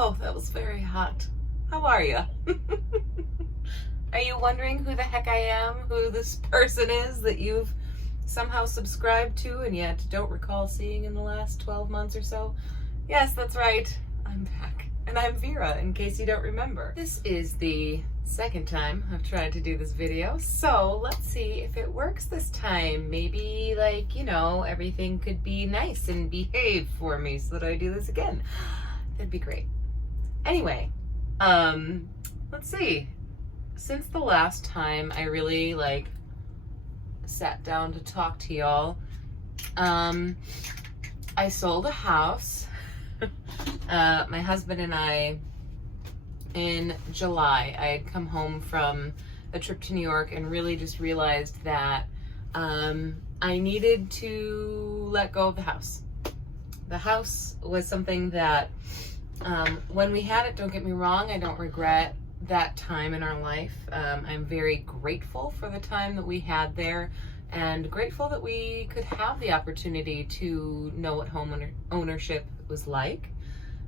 Oh, that was very hot. How are you? Are you wondering who the heck I am? Who this person is that you've somehow subscribed to and yet don't recall seeing in the last 12 months or so? Yes, that's right. I'm back. And I'm Vera, in case you don't remember. This is the second time I've tried to do this video, so let's see if it works this time. Maybe, like, you know, everything could be nice and behave for me so that I do this again. That'd be great. Anyway, let's see. Since the last time I really, sat down to talk to y'all, I sold a house. My husband and I, in July, I had come home from a trip to New York and really just realized that I needed to let go of the house. The house was something that, when we had it, don't get me wrong, I don't regret that time in our life. I'm very grateful for the time that we had there and grateful that we could have the opportunity to know what home ownership was like.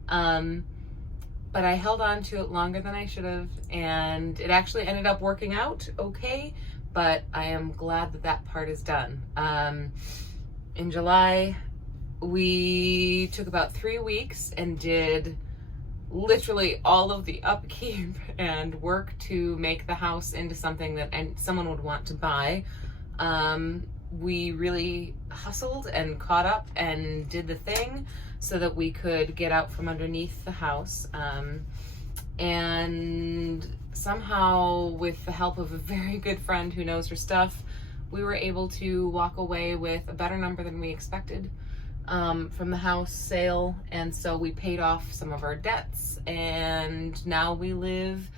But I held on to it longer than I should have, and it actually ended up working out okay, but I am glad that that part is done. In July, we took about 3 weeks and did literally all of the upkeep and work to make the house into something that someone would want to buy. We really hustled and caught up and did the thing so that we could get out from underneath the house. And somehow, with the help of a very good friend who knows her stuff, we were able to walk away with a better number than we expected from the house sale. And so we paid off some of our debts, and now we live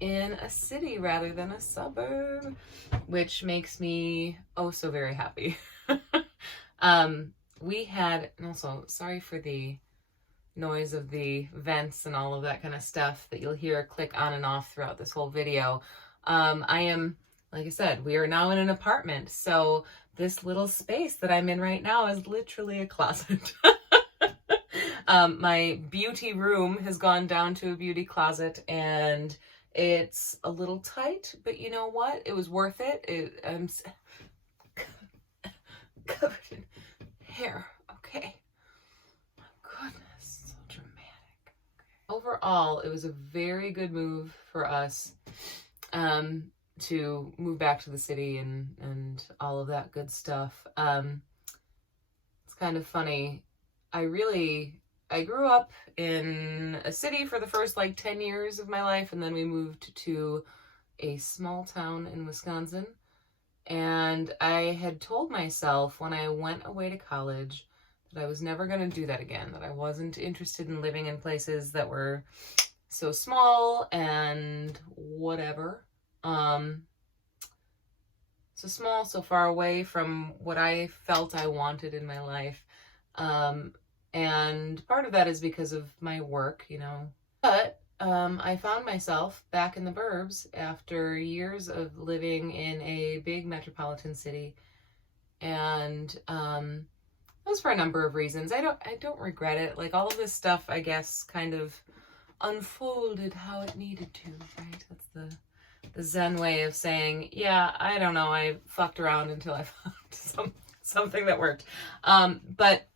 in a city rather than a suburb, which makes me oh so very happy. We had, and also sorry for the noise of the vents and all of that kind of stuff that you'll hear click on and off throughout this whole video. I am, like I said, we are now in an apartment, so this little space that I'm in right now is literally a closet. My beauty room has gone down to a beauty closet, and it's a little tight, but you know what? It was worth it. I'm covered in hair. Okay. My goodness, so dramatic. Overall, it was a very good move for us to move back to the city and all of that good stuff. It's kind of funny. I grew up in a city for the first 10 years of my life, and then we moved to a small town in Wisconsin. And I had told myself when I went away to college that I was never going to do that again, that I wasn't interested in living in places that were so small and whatever. So small, so far away from what I felt I wanted in my life. And part of that is because of my work, you know. But I found myself back in the burbs after years of living in a big metropolitan city. And that was for a number of reasons. I don't regret it. Like, all of this stuff, I guess, kind of unfolded how it needed to, right? That's the Zen way of saying, yeah, I don't know, I fucked around until I found something that worked. But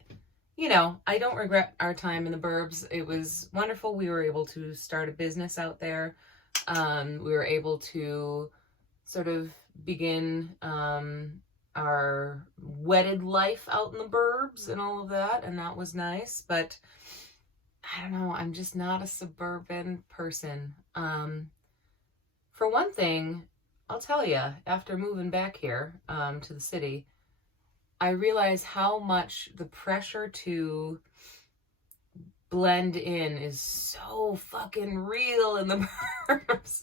you know, I don't regret our time in the burbs. It was wonderful. We were able to start a business out there. We were able to sort of begin our wedded life out in the burbs and all of that, and that was nice. But I don't know, I'm just not a suburban person. For one thing, I'll tell you, after moving back here to the city, I realize how much the pressure to blend in is so fucking real in the burbs.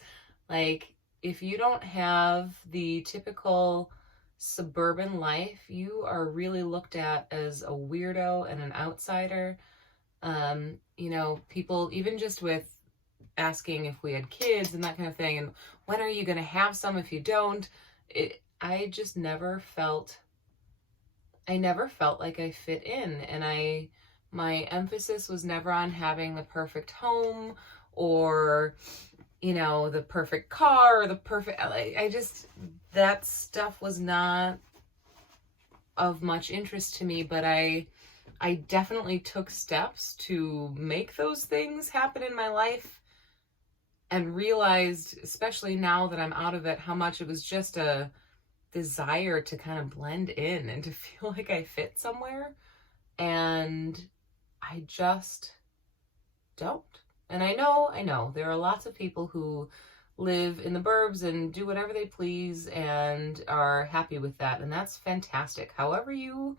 Like, if you don't have the typical suburban life, you are really looked at as a weirdo and an outsider. You know, people, even just with asking if we had kids and that kind of thing, and when are you going to have some if you don't, I never felt like I fit in. And I My emphasis was never on having the perfect home or, you know, the perfect car or the perfect, I just, that stuff was not of much interest to me, but I definitely took steps to make those things happen in my life, and realized, especially now that I'm out of it, how much it was just a desire to kind of blend in and to feel like I fit somewhere. And I just don't. And I know there are lots of people who live in the burbs and do whatever they please and are happy with that. And that's fantastic. However you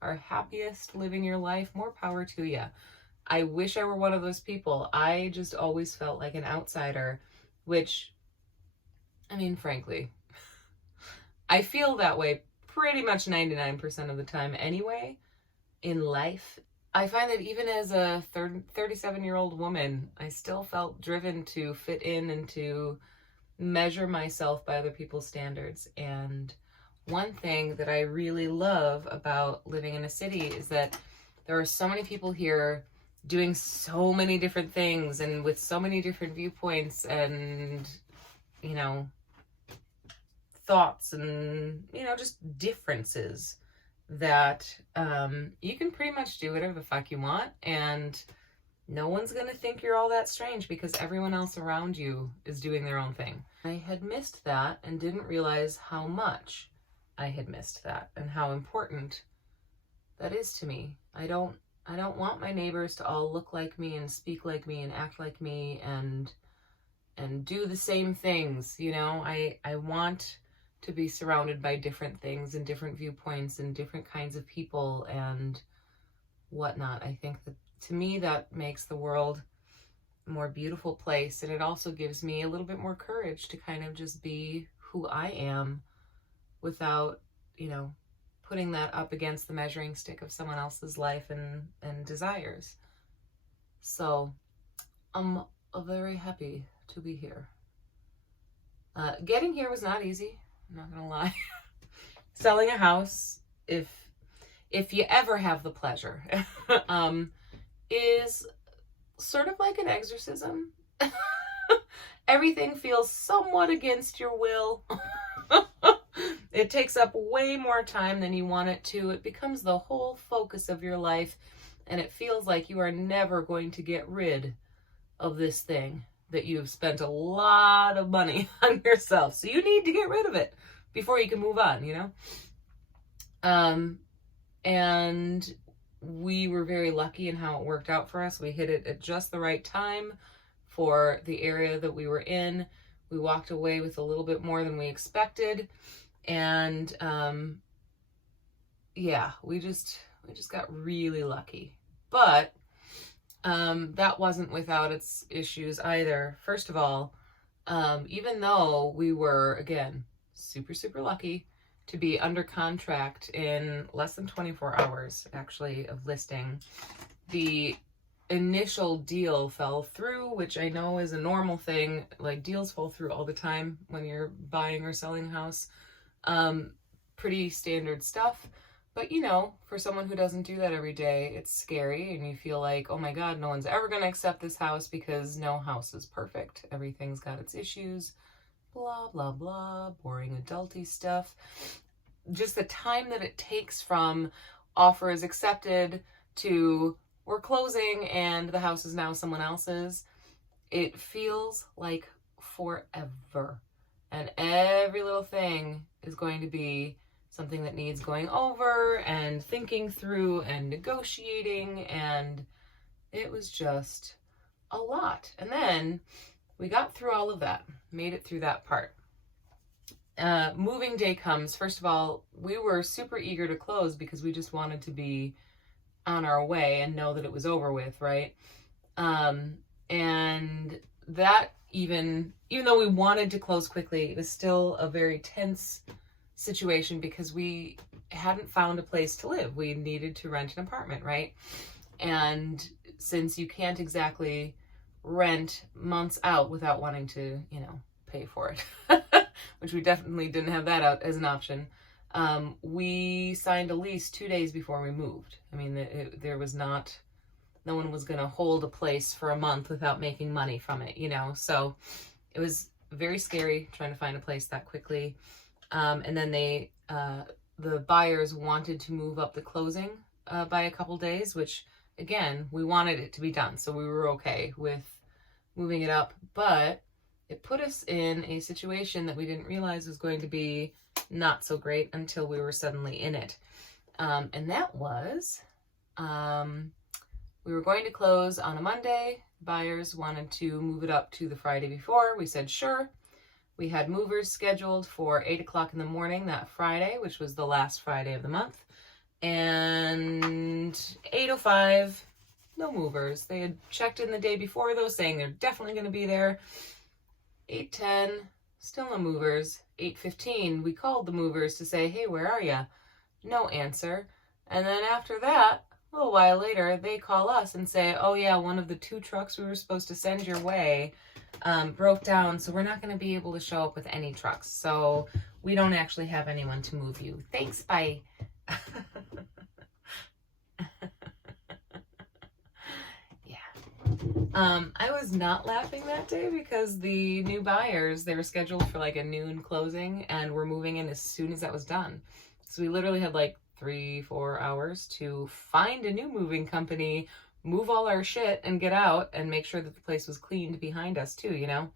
are happiest living your life, more power to you. I wish I were one of those people. I just always felt like an outsider, which, I mean, frankly, I feel that way pretty much 99% of the time anyway in life. I find that even as a 37-year-old woman, I still felt driven to fit in and to measure myself by other people's standards. And one thing that I really love about living in a city is that there are so many people here doing so many different things and with so many different viewpoints and, you know, thoughts and, you know, just differences, that you can pretty much do whatever the fuck you want, and no one's gonna think you're all that strange because everyone else around you is doing their own thing. I had missed that and didn't realize how much I had missed that and how important that is to me. I don't want my neighbors to all look like me and speak like me and act like me and do the same things, you know. I want to be surrounded by different things and different viewpoints and different kinds of people and whatnot. I think that, to me, that makes the world a more beautiful place, and it also gives me a little bit more courage to kind of just be who I am without, you know, putting that up against the measuring stick of someone else's life and desires. So I'm very happy to be here. Getting here was not easy, I'm not gonna lie. Selling a house, if you ever have the pleasure, is sort of like an exorcism. Everything feels somewhat against your will. It takes up way more time than you want it to. It becomes the whole focus of your life, and it feels like you are never going to get rid of this thing that you've spent a lot of money on yourself. So you need to get rid of it before you can move on, you know? And we were very lucky in how it worked out for us. We hit it at just the right time for the area that we were in. We walked away with a little bit more than we expected. And yeah, we just got really lucky. But that wasn't without its issues either. First of all, even though we were, again, super, super lucky to be under contract in less than 24 hours, actually, of listing, the initial deal fell through, which I know is a normal thing. Like, deals fall through all the time when you're buying or selling a house. Pretty standard stuff. But, you know, for someone who doesn't do that every day, it's scary, and you feel like, oh my God, no one's ever going to accept this house because no house is perfect. Everything's got its issues, blah, blah, blah, boring adulty stuff. Just the time that it takes from offer is accepted to we're closing and the house is now someone else's, it feels like forever. And every little thing is going to be something that needs going over and thinking through and negotiating, and it was just a lot. And then we got through all of that, made it through that part. Moving day comes. First of all, we were super eager to close because we just wanted to be on our way and know that it was over with, right? And that even though we wanted to close quickly, it was still a very tense situation because we hadn't found a place to live. We needed to rent an apartment, right? And since you can't exactly rent months out without wanting to, you know, pay for it, which we definitely didn't have that out as an option, we signed a lease 2 days before we moved. I mean, there was not no one was going to hold a place for a month without making money from it, you know? So it was very scary trying to find a place that quickly. And then the buyers wanted to move up the closing by a couple days, which again, we wanted it to be done. So we were okay with moving it up, but it put us in a situation that we didn't realize was going to be not so great until we were suddenly in it. And that was, we were going to close on a Monday. Buyers wanted to move it up to the Friday before. We said, sure. We had movers scheduled for 8 o'clock in the morning that Friday, which was the last Friday of the month. And 8:05, no movers. They had checked in the day before, though, saying they're definitely going to be there. 8:10, still no movers. 8:15, we called the movers to say, hey, where are you? No answer. And then after that, a little while later, they call us and say, oh yeah, one of the 2 trucks we were supposed to send your way broke down, so we're not going to be able to show up with any trucks. So we don't actually have anyone to move you. Thanks, bye. I was not laughing that day because the new buyers, they were scheduled for like a noon closing and we're moving in as soon as that was done. So we literally had like 3-4 hours to find a new moving company, move all our shit and get out and make sure that the place was cleaned behind us too, you know?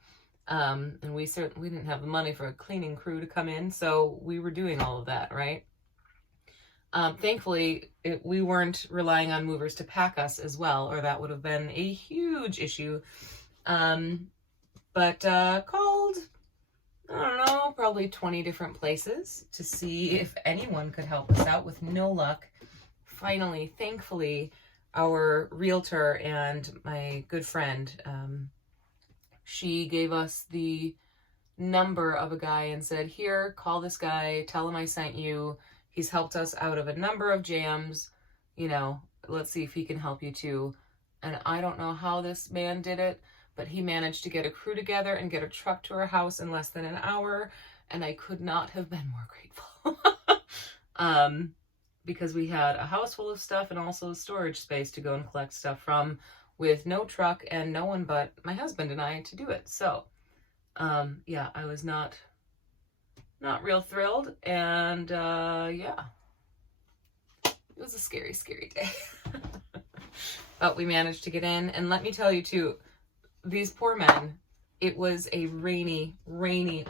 And we didn't have the money for a cleaning crew to come in, so we were doing all of that, right? Thankfully, we weren't relying on movers to pack us as well, or that would have been a huge issue. But called, I don't know, probably 20 different places to see if anyone could help us out with no luck. Finally, thankfully, our realtor and my good friend, she gave us the number of a guy and said, here, call this guy, tell him I sent you. He's helped us out of a number of jams, you know, let's see if he can help you too. And I don't know how this man did it, but he managed to get a crew together and get a truck to our house in less than an hour. And I could not have been more grateful. Because we had a house full of stuff and also storage space to go and collect stuff from with no truck and no one but my husband and I to do it. So, yeah, I was not real thrilled, and yeah, it was a scary, scary day. But we managed to get in, and let me tell you too, these poor men, it was a rainy,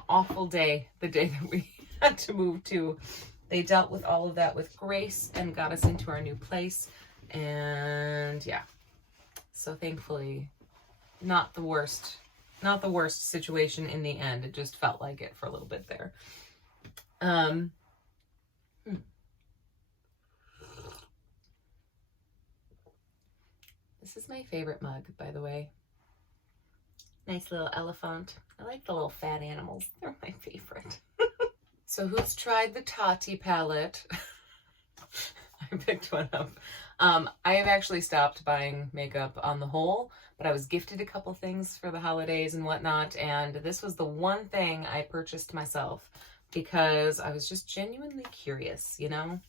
awful day, the day that we had to move to. They dealt with all of that with grace and got us into our new place, and yeah, so thankfully, not the worst situation in the end. It just felt like it for a little bit there. This is my favorite mug, by the way. Nice little elephant. I like the little fat animals. They're my favorite. So who's tried the Chatty palette? I picked one up. I have actually stopped buying makeup on the whole, but I was gifted a couple things for the holidays and whatnot, and this was the one thing I purchased myself because I was just genuinely curious, you know?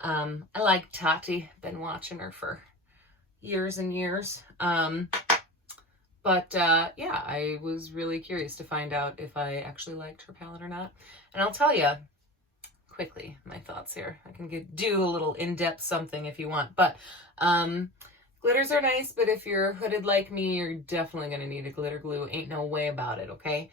I like Chatty, been watching her for years and years. But yeah, I was really curious to find out if I actually liked her palette or not. And I'll tell you quickly my thoughts here. I can do a little in-depth something if you want, but glitters are nice, but if you're hooded like me, you're definitely going to need a glitter glue. Ain't no way about it, okay?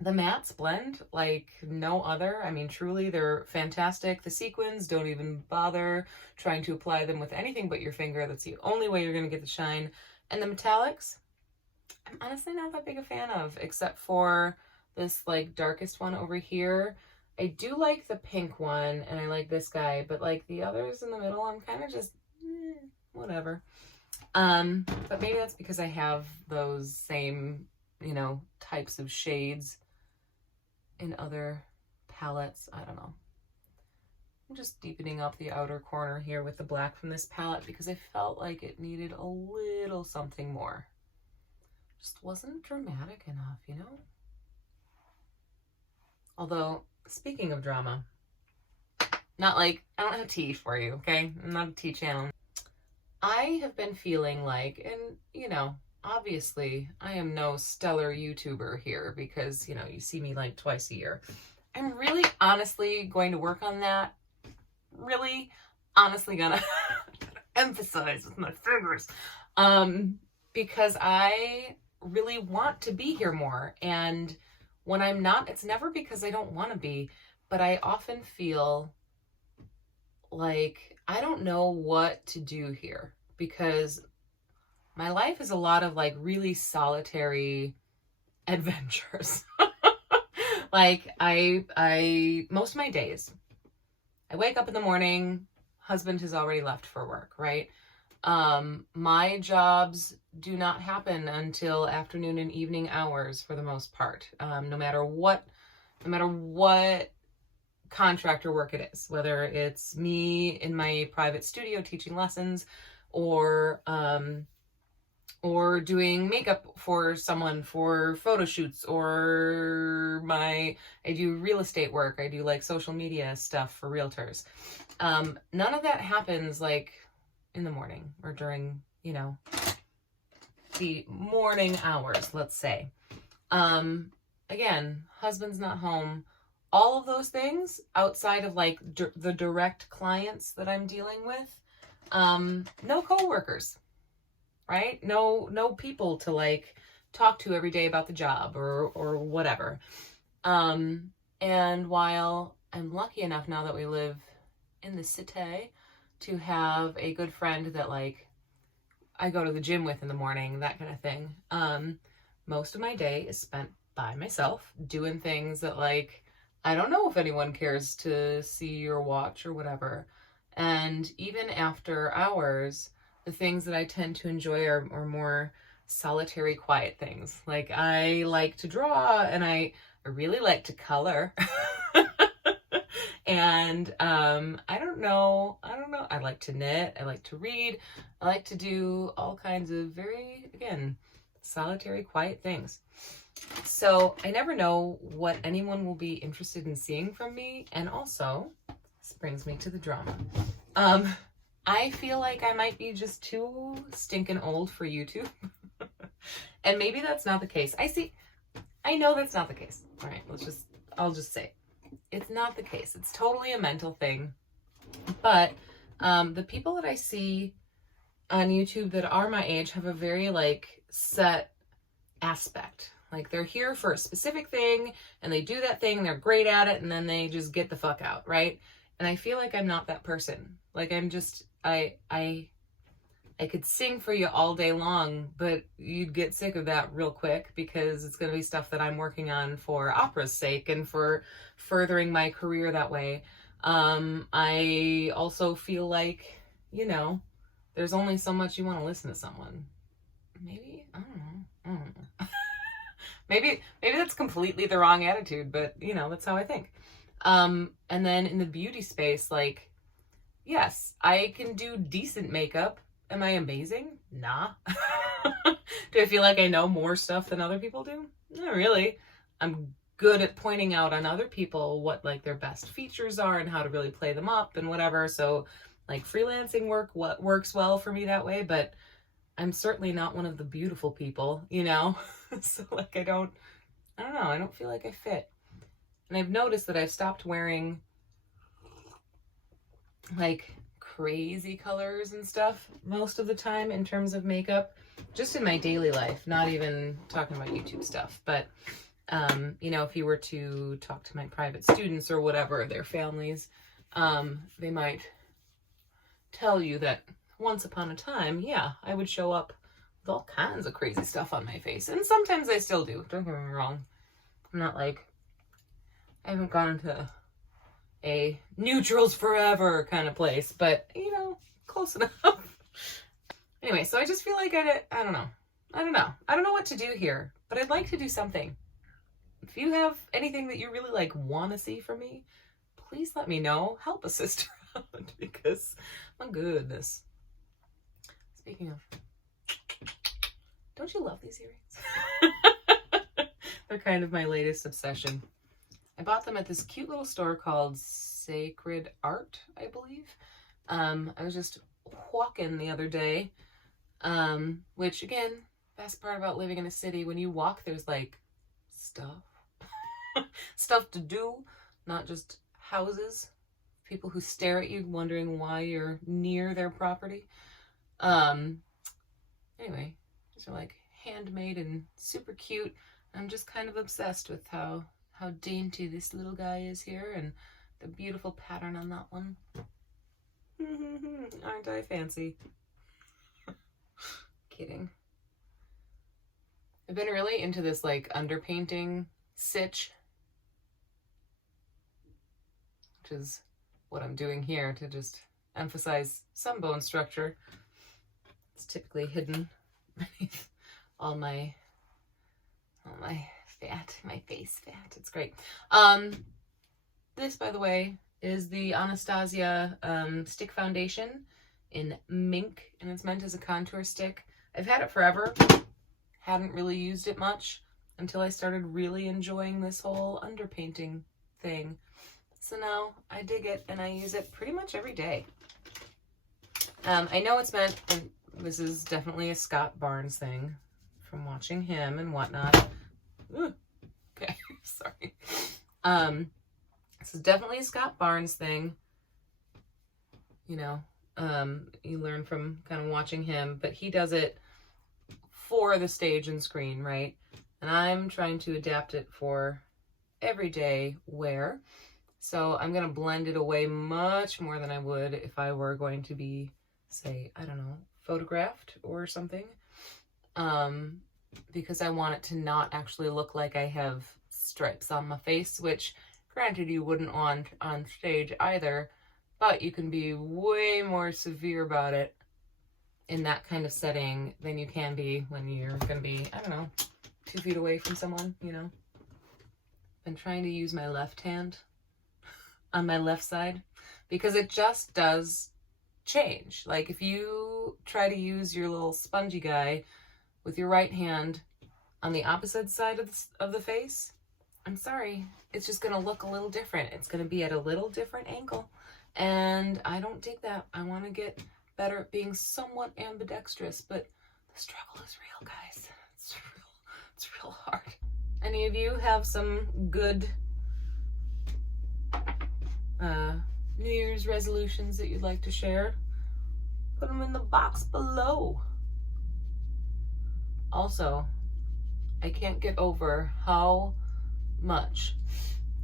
The mattes blend like no other. I mean, truly, they're fantastic. The sequins, don't even bother trying to apply them with anything but your finger. That's the only way you're going to get the shine. And the metallics, I'm honestly not that big a fan of, except for this like darkest one over here. I do like the pink one, and I like this guy, but like the others in the middle, I'm kind of just, whatever. But maybe that's because I have those same, you know, types of shades in other palettes. I don't know. I'm just deepening up the outer corner here with the black from this palette because I felt like it needed a little something more. Just wasn't dramatic enough, you know? Although, speaking of drama, not like, I don't have tea for you, okay? I'm not a tea channel. I have been feeling like, and obviously I am no stellar YouTuber here because, you see me like twice a year. I'm really honestly going to work on that. Really honestly gonna emphasize with my fingers. Because I really want to be here more. And when I'm not, it's never because I don't want to be, but I often feel like I don't know what to do here because my life is a lot of like really solitary adventures. Like I most of my days, I wake up in the morning, husband has already left for work, right? My jobs do not happen until afternoon and evening hours for the most part. No matter what contractor work it is, whether it's me in my private studio teaching lessons or doing makeup for someone for photo shoots, or I do real estate work, I do like social media stuff for realtors. None of that happens like in the morning or during, the morning hours, let's say. Again, husband's not home. All of those things outside of like the direct clients that I'm dealing with, no coworkers, right? No people to like talk to every day about the job or whatever. And while I'm lucky enough now that we live in the city to have a good friend that like I go to the gym with in the morning, that kind of thing, most of my day is spent by myself doing things that like I don't know if anyone cares to see or watch or whatever. And even after hours, the things that I tend to enjoy are more solitary, quiet things. Like I like to draw and I really like to color. And I don't know. I like to knit. I like to read. I like to do all kinds of very, again, solitary, quiet things. So I never know what anyone will be interested in seeing from me. And also, this brings me to the drama. I feel like I might be just too stinking old for YouTube. And maybe that's not the case. I know that's not the case. All right, I'll just say it's not the case. It's totally a mental thing. But the people that I see on YouTube that are my age have a very like set aspect. Like they're here for a specific thing and they do that thing, they're great at it, and then they just get the fuck out, right? And I feel like I'm not that person. Like I'm just I could sing for you all day long, but you'd get sick of that real quick because it's going to be stuff that I'm working on for opera's sake and for furthering my career that way. I also feel like, there's only so much you want to listen to someone. Maybe, I don't know. Maybe that's completely the wrong attitude, but that's how I think. And then in the beauty space, like, yes, I can do decent makeup. Am I amazing? Nah. Do I feel like I know more stuff than other people do? Not really. I'm good at pointing out on other people what like their best features are and how to really play them up and whatever. So like freelancing what works well for me that way, but I'm certainly not one of the beautiful people, So like I don't know, I don't feel like I fit. And I've noticed that I've stopped wearing like crazy colors and stuff most of the time in terms of makeup, just in my daily life, not even talking about YouTube stuff. But if you were to talk to my private students or whatever, their families, they might tell you that once upon a time, yeah, I would show up with all kinds of crazy stuff on my face. And sometimes I still do. Don't get me wrong. I'm not like, I haven't gone into a neutrals forever kind of place, but close enough. Anyway, so I just feel like I don't know. I don't know what to do here, but I'd like to do something. If you have anything that you really like want to see from me, please let me know. Help a sister out because my goodness. Speaking of, don't you love these earrings? They're kind of my latest obsession. I bought them at this cute little store called Sacred Art, I believe. I was just walking the other day, which again, best part about living in a city, when you walk, there's like stuff, stuff to do, not just houses, people who stare at you wondering why you're near their property. Anyway, these are like handmade and super cute. I'm just kind of obsessed with how dainty this little guy is here and the beautiful pattern on that one. Aren't I fancy? Kidding. I've been really into this like underpainting sitch, which is what I'm doing here to just emphasize some bone structure. It's typically hidden beneath all my fat, my face fat. It's great. This, by the way, is the Anastasia stick foundation in mink, and it's meant as a contour stick. I've had it forever. Hadn't really used it much until I started really enjoying this whole underpainting thing. So now I dig it and I use it pretty much every day. I know it's meant, and this is definitely a Scott Barnes thing from watching him and whatnot. Ooh, okay, sorry. This is definitely a Scott Barnes thing. You know, you learn from kind of watching him, but he does it for the stage and screen, right? And I'm trying to adapt it for everyday wear. So I'm going to blend it away much more than I would if I were going to be, say, I don't know, photographed or something. Because I want it to not actually look like I have stripes on my face, which granted you wouldn't want on stage either, but you can be way more severe about it in that kind of setting than you can be when you're going to be, I don't know, 2 feet away from someone, you know. I'm trying to use my left hand on my left side because it just does change. Like if you try to use your little spongy guy with your right hand on the opposite side of the face, I'm sorry, it's just going to look a little different. It's going to be at a little different angle. And I don't dig that. I want to get better at being somewhat ambidextrous, but the struggle is real, guys. It's real hard. Any of you have some good New Year's resolutions that you'd like to share? Put them in the box below. Also, I can't get over how much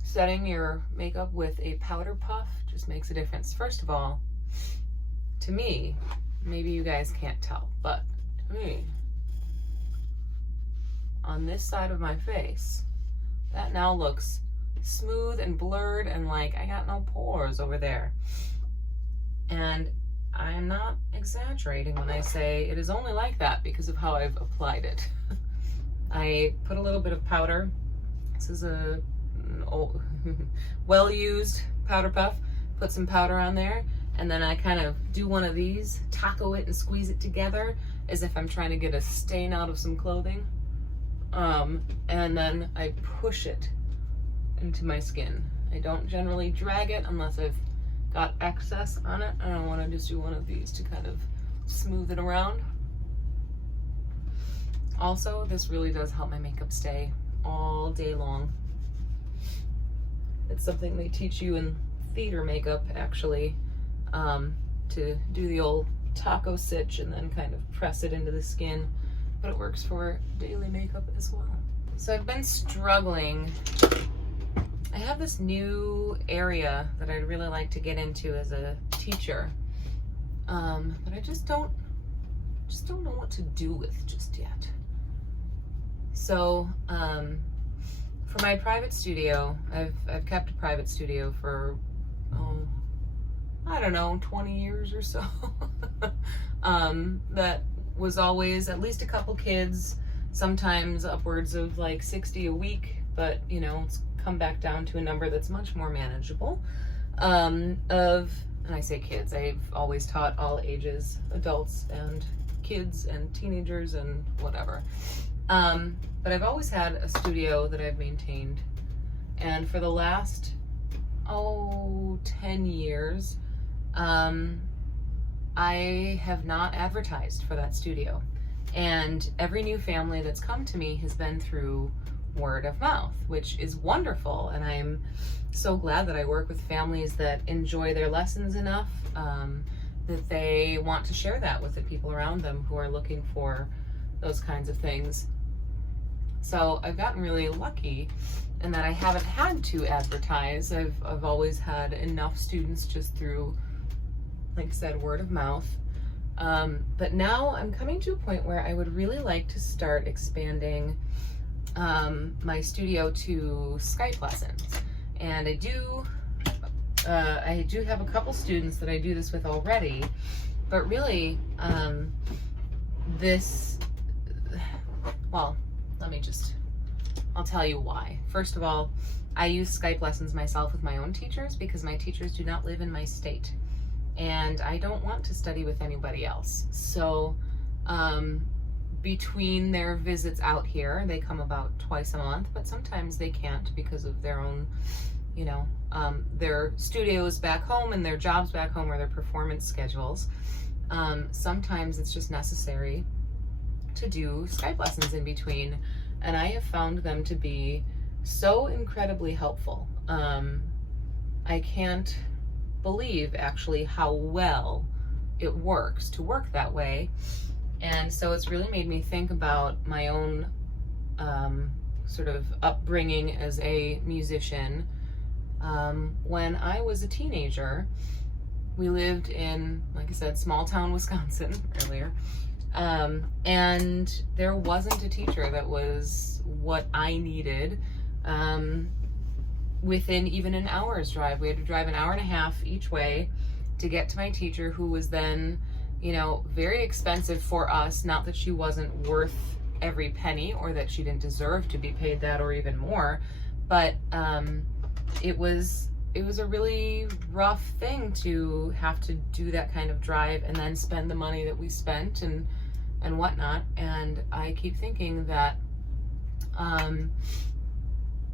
setting your makeup with a powder puff just makes a difference. First of all, to me, maybe you guys can't tell, but to me, on this side of my face, that now looks smooth and blurred and like I got no pores over there. And I'm not exaggerating when I say it is only like that because of how I've applied it. I put a little bit of powder. This is an old, well-used powder puff. Put some powder on there, and then I kind of do one of these, taco it and squeeze it together as if I'm trying to get a stain out of some clothing. And then I push it into my skin. I don't generally drag it unless I've got excess on it. I don't want to just do one of these to kind of smooth it around. Also, this really does help my makeup stay all day long. It's something they teach you in theater makeup, actually, to do the old taco stitch and then kind of press it into the skin, but it works for daily makeup as well. So I've been struggling. I have this new area that I'd really like to get into as a teacher, but I just don't know what to do with just yet. So for my private studio, I've kept a private studio for I don't know, 20 years or so. That was always at least a couple kids, sometimes upwards of like 60 a week, but you know, it's come back down to a number that's much more manageable. And I say kids, I've always taught all ages, adults and kids and teenagers and whatever. But I've always had a studio that I've maintained. And for the last, 10 years, I have not advertised for that studio. And every new family that's come to me has been through word of mouth, which is wonderful. And I'm so glad that I work with families that enjoy their lessons enough that they want to share that with the people around them who are looking for those kinds of things. So I've gotten really lucky in that I haven't had to advertise. I've always had enough students just through, like I said, word of mouth. But now I'm coming to a point where I would really like to start expanding my studio to Skype lessons. And I do have a couple students that I do this with already, but really, I'll tell you why. First of all, I use Skype lessons myself with my own teachers because my teachers do not live in my state. And I don't want to study with anybody else. So between their visits out here, they come about twice a month, but sometimes they can't because of their own, their studios back home and their jobs back home or their performance schedules. Sometimes it's just necessary to do Skype lessons in between. And I have found them to be so incredibly helpful. I can't believe actually how well it works to work that way. And so it's really made me think about my own sort of upbringing as a musician. When I was a teenager, we lived in, like I said, small town Wisconsin earlier. And there wasn't a teacher that was what I needed within even an hour's drive. We had to drive an hour and a half each way to get to my teacher, who was then, very expensive for us. Not that she wasn't worth every penny or that she didn't deserve to be paid that or even more, but it was a really rough thing to have to do that kind of drive and then spend the money that we spent and whatnot. And I keep thinking that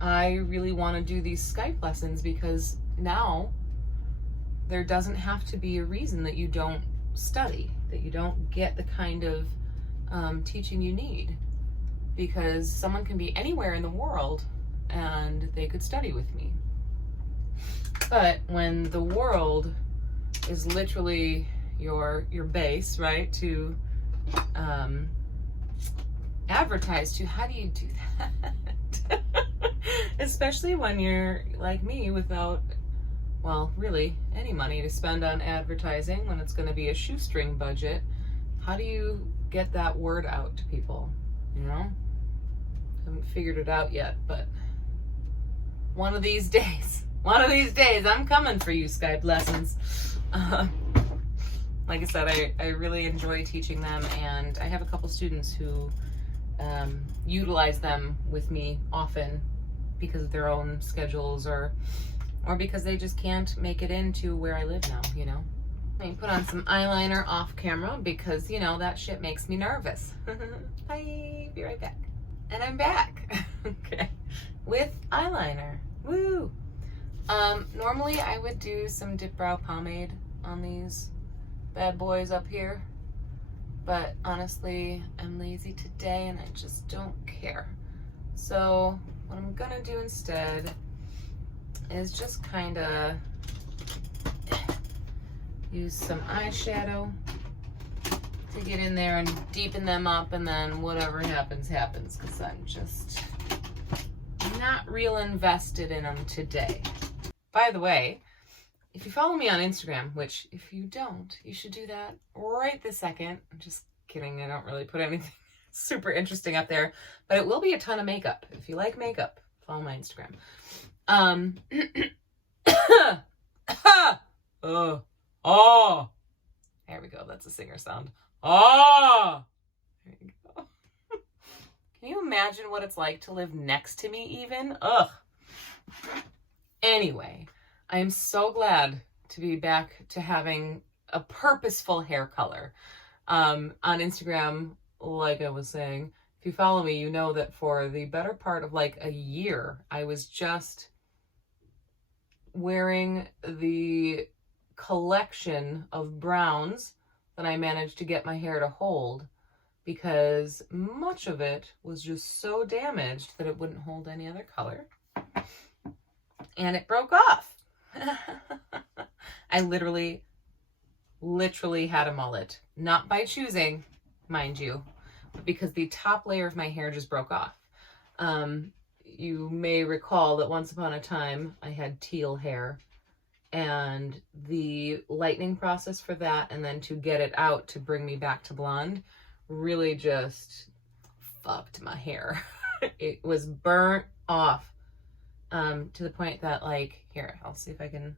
I really want to do these Skype lessons because now there doesn't have to be a reason that you don't study, that you don't get the kind of teaching you need, because someone can be anywhere in the world and they could study with me. But when the world is literally your base, right, to advertise to, how do you do that? Especially when you're like me without, well, really any money to spend on advertising, when it's going to be a shoestring budget. How do you get that word out to people? Haven't figured it out yet, but one of these days I'm coming for you, Skype lessons. Like I said, I really enjoy teaching them, and I have a couple students who utilize them with me often because of their own schedules or because they just can't make it into where I live now, I put on some eyeliner off camera because, that shit makes me nervous. Bye, be right back. And I'm back. Okay. With eyeliner. Woo! Normally I would do some dip brow pomade on these bad boys up here, but honestly, I'm lazy today and I just don't care. So what I'm gonna do instead is just kind of use some eyeshadow to get in there and deepen them up, and then whatever happens, happens, because I'm just not real invested in them today. By the way, if you follow me on Instagram, which if you don't, you should do that right this second. I'm just kidding. I don't really put anything super interesting up there, but it will be a ton of makeup. If you like makeup, follow my Instagram. There we go. That's a singer sound. There you go. Can you imagine what it's like to live next to me even? Ugh. Anyway, I am so glad to be back to having a purposeful hair color. On Instagram, like I was saying, if you follow me, you know that for the better part of like a year, I was just wearing the collection of browns that I managed to get my hair to hold, because much of it was just so damaged that it wouldn't hold any other color. And it broke off. I literally had a mullet. Not by choosing, mind you, but because the top layer of my hair just broke off. You may recall that once upon a time I had teal hair, and the lightening process for that and then to get it out to bring me back to blonde really just fucked my hair. It was burnt off to the point that, like, here, I'll see if I can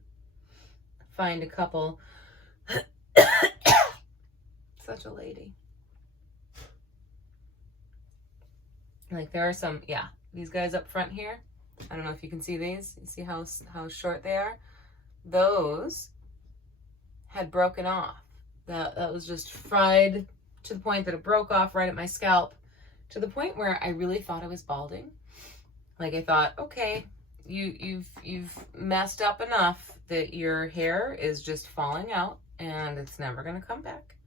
find a couple. Such a lady. Like, there are some, yeah, these guys up front here. I don't know if you can see these. You see how short they are? Those had broken off. That was just fried to the point that it broke off right at my scalp, to the point where I really thought I was balding. Like, I thought, okay, you've messed up enough that your hair is just falling out and it's never gonna come back.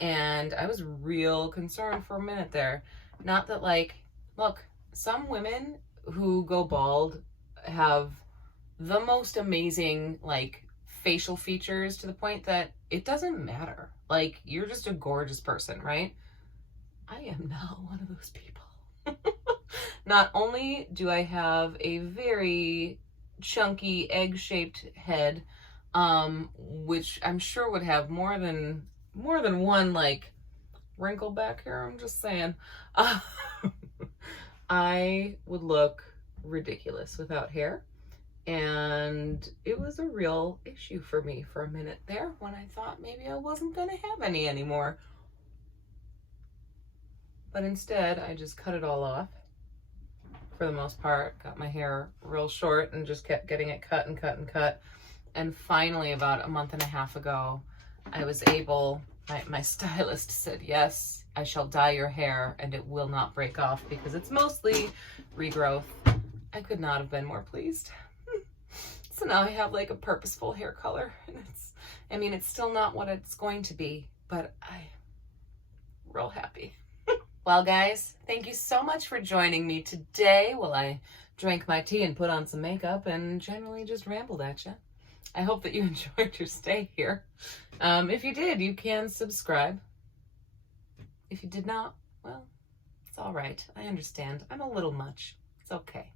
And I was real concerned for a minute there. Not that, like, look, some women who go bald have the most amazing, like, facial features to the point that it doesn't matter. Like, you're just a gorgeous person, right? I am not one of those people. Not only do I have a very chunky egg-shaped head, which I'm sure would have more than one, like, wrinkle back here, I'm just saying. I would look ridiculous without hair. And it was a real issue for me for a minute there when I thought maybe I wasn't going to have any anymore. But instead, I just cut it all off for the most part. Got my hair real short and just kept getting it cut and cut and cut. And finally, about a month and a half ago, I was able, my stylist said, yes, I shall dye your hair and it will not break off because it's mostly regrowth. I could not have been more pleased. So now I have, like, a purposeful hair color, and it's still not what it's going to be, but I'm real happy. Well, guys, thank you so much for joining me today while I drank my tea and put on some makeup and generally just rambled at you. I hope that you enjoyed your stay here. If you did, you can subscribe. If you did not, well, it's all right. I understand. I'm a little much. It's okay.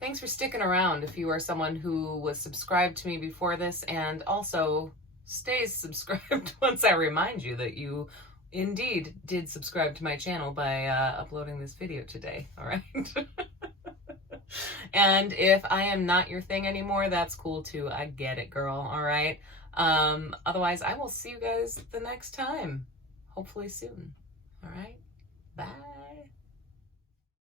Thanks for sticking around if you are someone who was subscribed to me before this and also stays subscribed once I remind you that you indeed did subscribe to my channel by uploading this video today, all right? And if I am not your thing anymore, that's cool too. I get it, girl, all right? Otherwise, I will see you guys the next time, hopefully soon, all right? Bye.